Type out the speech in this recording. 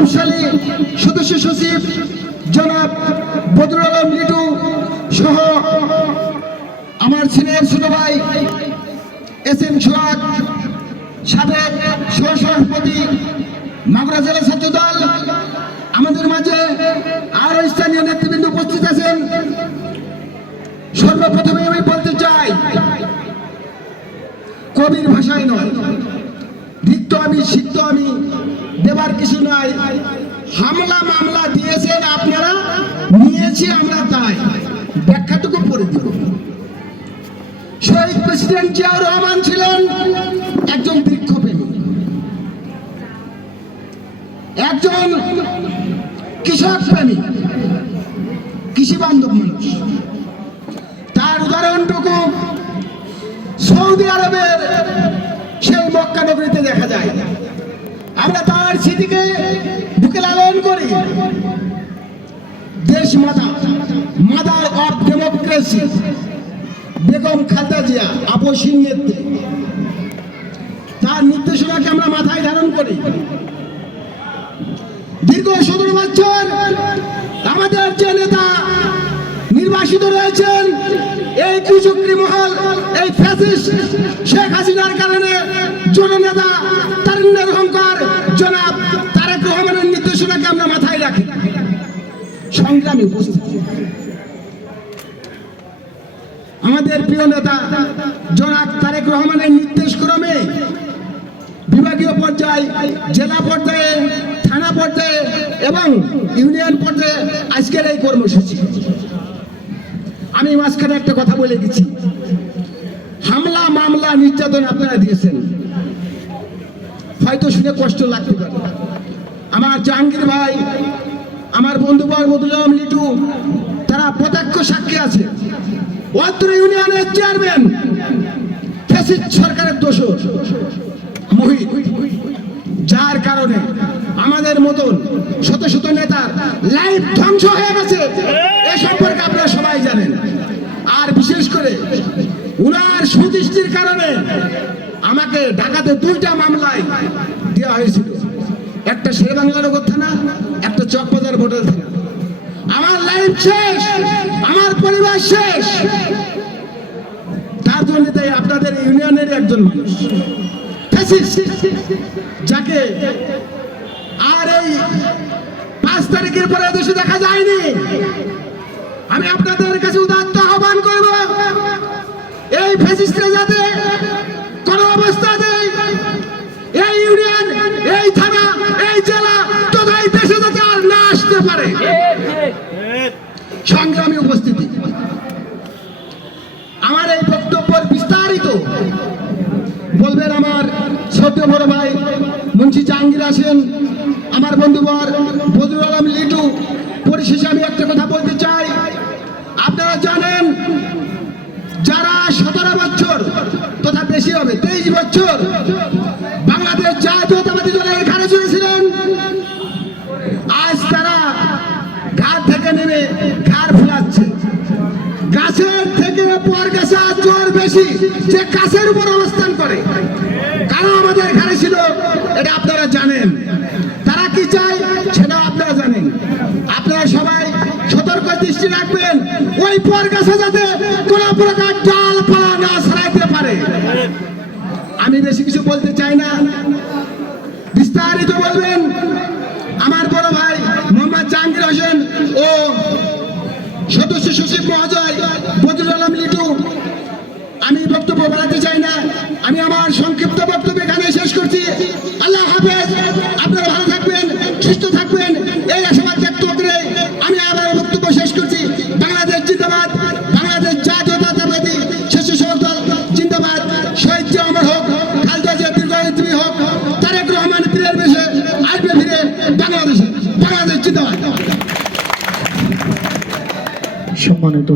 প্রভাবশালী সদস্য সচিব জনাব বদরুল আলম লিটু সহ আমার সিনিয়র ছোট ভাই এস.এম. সোহাগ, সাবেক সহসভাপতি মাগুরা জেলা ছাত্র দল, আমাদের মাঝে আরো স্থানীয় নেতৃবৃন্দ উপস্থিত আছেন। সর্বপ্রথমে আমি বলতে চাই, কবির ভাষায় নয়, রিক্ত আমি সিক্ত আমি, দেবার কিছু নাই। হামলা মামলা দিয়েছেন আপনারা, নিয়েছি আমরা, তাই ব্যাখ্যাটুকু পড়ে দিব। শহীদ প্রেসিডেন্ট জিয়াউর রহমান ছিলেন একজন বৃক্ষপ্রেমী, একজন কৃষক প্রেমী, কৃষি বান্ধব মানুষ। তার উদাহরণটুকু সৌদি আরবের সেই মক্কা নগরীতে দেখা যায়। আমরা তার স্মৃতিকে বুকে লালন করি। দেশ মাতা, mother of democracy Begum Khaleda Zia আপসহীন নেত্রী, তার নির্দেশনাকে আমরা মাথায় ধারণ করি। দীর্ঘ 17 বছর আমাদের যে নেতা নির্বাসিত রয়েছেন, এই কুচক্রী মহল, এই ফ্যাসিস্ট শেখ হাসিনার কারণে জননেতা তারুণ্যের অহংকার জনাব তারেক রহমানের নির্দেশনাকে আমরা মাথায় রাখি। সংগ্রামী উপস্থিতি, আমাদের প্রিয় নেতা জনাব তারেক রহমানের নির্দেশ ক্রমে বিভাগীয় পর্যায়ে, জেলা পর্যায়ে, থানা পর্যায়ে এবং ইউনিয়ন পর্যায়ে আজকের এই কর্মসূচি। আমি মাঝখানে একটা কথা বলে দিচ্ছি, হামলা মামলা নির্যাতন আপনারা দিয়েছেন, হয়তো শুনে কষ্ট লাগতে পারে। আমার জাহাঙ্গীর ভাই, আমার বন্ধুবর বদরুল আলম লিটু, তারা প্রত্যক্ষ সাক্ষী আছে। অত্র ইউনিয়নের চেয়ারম্যান ফ্যাসিস্ট সরকারের দোষর মহিত, যার কারণে আমাদের মতন শত শত নেতার লাইফ ধ্বংস হয়ে গেছে। এ সম্পর্কে আপনারা সবাই জানেন। আর বিশেষ করে উনার সুদৃষ্টির কারণে আমাকে ঢাকাতে 2টা মামলায় দেওয়া হয়েছিল, একটা শেরেবাংলানগর থানা, একটা চকবাজার হোটেল থানা। আমার লাইফ শেষ, আমার পরিবার শেষ। তার জন্য তাই আপনাদের ইউনিয়নের একজন মানুষ যাকে আর এই 5 তারিখের পরে দেশে দেখা যায়নি। আমি আপনাদের কাছে উদাত্ত আহ্বান করব, এই ফ্যাসিস্টরা যাতে কোন অবস্থাতে এই ইউনিয়ন, এই থানা, এই জেলা তথা এই দেশে যাতে আর না আসতে পারে। সংগ্রামী উপস্থিতি, আমার এই বক্তব্যের বিস্তারিত বলবেন আমার ছোট বড় ভাই মুন্সি জাহাঙ্গীর আছেন, আমার বন্ধুবর বদরুল আলম লিটু। পরিশেষে আমি একটা কথা বলতে চাই, আপনারা জানেন যারা 17 বছর তথা বেশি হবে 23 বছর বাংলাদেশ জাতীয়তাবাদী দলের ঘাড়ে চড়েছিলেন, আজ তারা ঘাট থেকে নেমে ঘাড় ফুলাচ্ছে। গাছের থেকে পর গাছে জোর বেশি, যে গাছের উপর অবস্থান করে। কারণ আমাদের ঘাড়ে ছিল, এটা আপনারা জানেন। তারা কি চায় সেটাও আপনারা জানেন। আপনারা সবাই সতর্ক দৃষ্টি রাখবেন, ওই পর গাছে যাতে কোন প্রকার ডালপালা না ছড়াইতে পারে। আমি বেশি কিছু বলতে চাই না, বিস্তারিত বলবেন আমার বড় ভাই মোহাম্মদ জাহাঙ্গীর হোসেন ও সদস্য সচিব মহোদয় বদরুল আলম লিটু। আমি বক্তব্য বাড়াতে চাই না, আমি আমার সংক্ষিপ্ত বক্তব্য এখানে শেষ করছি। আল্লাহ হাফেজ, আপনারা ভালো থাকবেন, সুস্থ থাকবেন, এই আশাবাদ ব্যক্ত করে আমি আবার বক্তব্য শেষ করছি। বাংলাদেশ জিন্দাবাদ, বাংলাদেশ জাতীয়তাবাদী স্বেচ্ছাসেবক দল জিন্দাবাদ। শহীদ জিয়া অমর হোক, খালেদা জিয়া দীর্ঘায়িত্রী হোক, তারেক রহমান পীরের বেশে আসবে ফিরে বাংলাদেশে। বাংলাদেশ জিন্দাবাদ। সম্মানিত